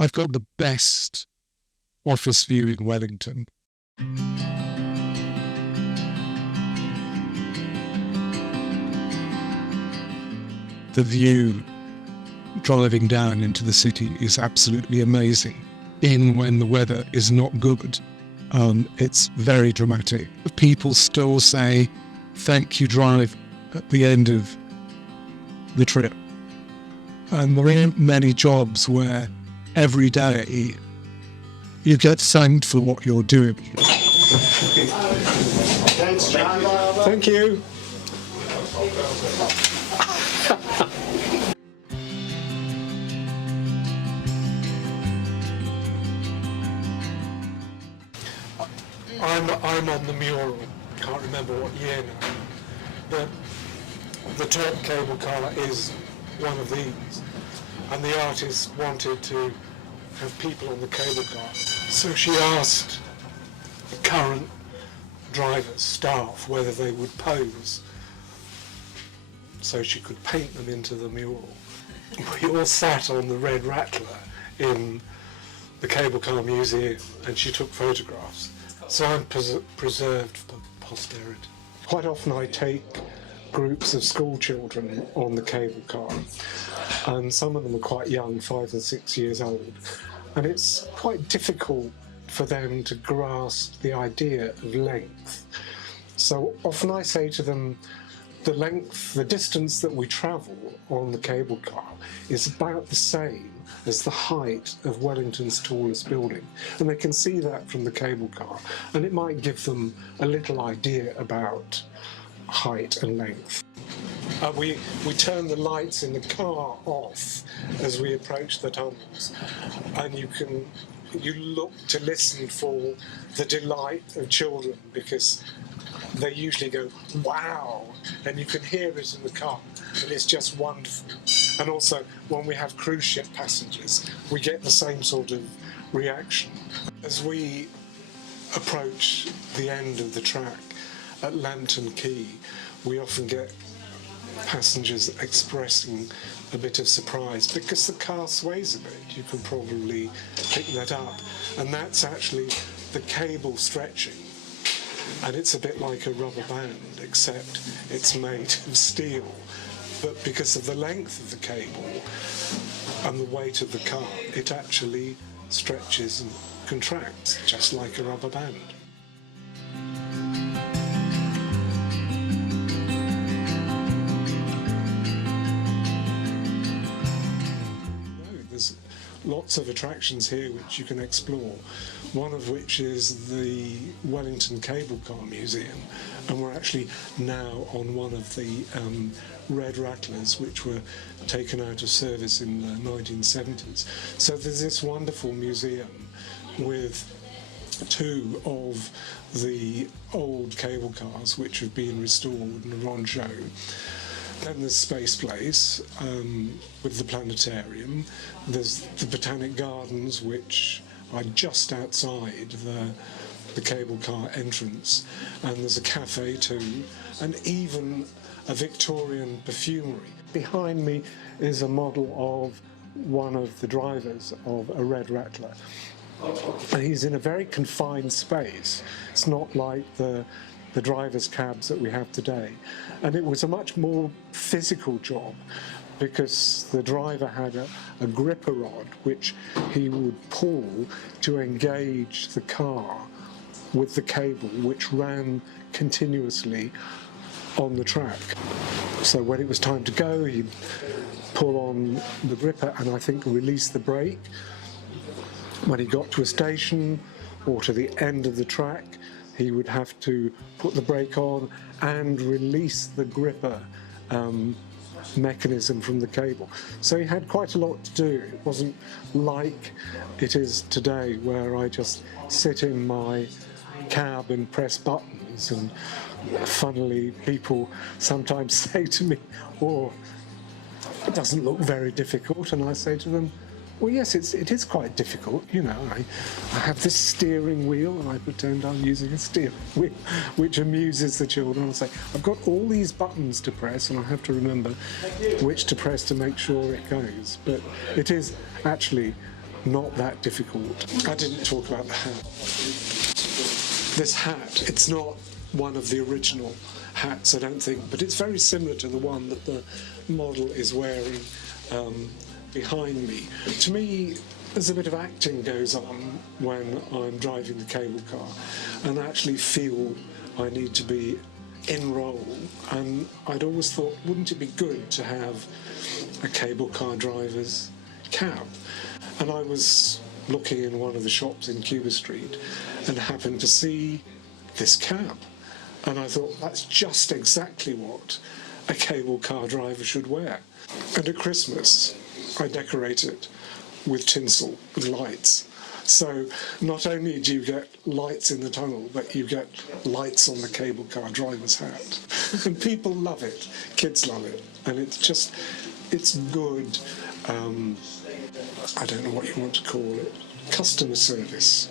I've got the best office view in Wellington. The view driving down into the city is absolutely amazing. Even when the weather is not good, it's very dramatic. People still say, "Thank you, drive," at the end of the trip. And there aren't many jobs where every day you get thanked for what you're doing. Thanks, John. Thank you. I'm on the mural. I can't remember what year now. But the top cable car is one of these, and the artist wanted to have people on the cable car. So she asked the current drivers, staff, whether they would pose so she could paint them into the mural. We all sat on the Red Rattler in the Cable Car Museum, and she took photographs. So I'm preserved for posterity. Quite often I take groups of school children on the cable car, and some of them are quite young, 5 and 6 years old, and it's quite difficult for them to grasp the idea of length. So often I say to them, the distance that we travel on the cable car is about the same as the height of Wellington's tallest building. And they can see that from the cable car, and it might give them a little idea about height and length. We turn the lights in the car off as we approach the tunnels, and you look to listen for the delight of children, because they usually go, "Wow," and you can hear it in the car, and it's just wonderful. And also, when we have cruise ship passengers, we get the same sort of reaction. As we approach the end of the track at Lambton Quay, we often get passengers expressing a bit of surprise because the car sways a bit. You can probably pick that up, and that's actually the cable stretching. And it's a bit like a rubber band, except it's made of steel. But because of the length of the cable and the weight of the car, it actually stretches and contracts, just like a rubber band. There's lots of attractions here which you can explore, one of which is the Wellington Cable Car Museum, and we're actually now on one of the Red Rattlers which were taken out of service in the 1970s. So there's this wonderful museum with 2 of the old cable cars which have been restored and are on show. Then there's Space Place with the planetarium. There's the Botanic Gardens, which are just outside the cable car entrance. And there's a cafe too, and even a Victorian perfumery. Behind me is a model of one of the drivers of a Red Rattler. And he's in a very confined space. It's not like the driver's cabs that we have today. And it was a much more physical job, because the driver had a gripper rod which he would pull to engage the car with the cable, which ran continuously on the track. So when it was time to go, he'd pull on the gripper and I think release the brake. When he got to a station or to the end of the track, he would have to put the brake on and release the gripper mechanism from the cable. So he had quite a lot to do. It wasn't like it is today, where I just sit in my cab and press buttons, and funnily people sometimes say to me, "Oh, it doesn't look very difficult," and I say to them, "Well, yes, it is quite difficult. You know, I have this steering wheel and I pretend I'm using a steering wheel," which amuses the children. I say, "I've got all these buttons to press and I have to remember which to press to make sure it goes." But it is actually not that difficult. I didn't talk about the hat. This hat, it's not one of the original hats, I don't think, but it's very similar to the one that the model is wearing behind me. To me, there's a bit of acting goes on when I'm driving the cable car, and I actually feel I need to be in role. And I'd always thought, wouldn't it be good to have a cable car driver's cap? And I was looking in one of the shops in Cuba Street and happened to see this cap. And I thought, that's just exactly what a cable car driver should wear. And at Christmas, I decorate it with tinsel, with lights. So not only do you get lights in the tunnel, but you get lights on the cable car driver's hat. And people love it, kids love it. And it's good, I don't know what you want to call it, customer service.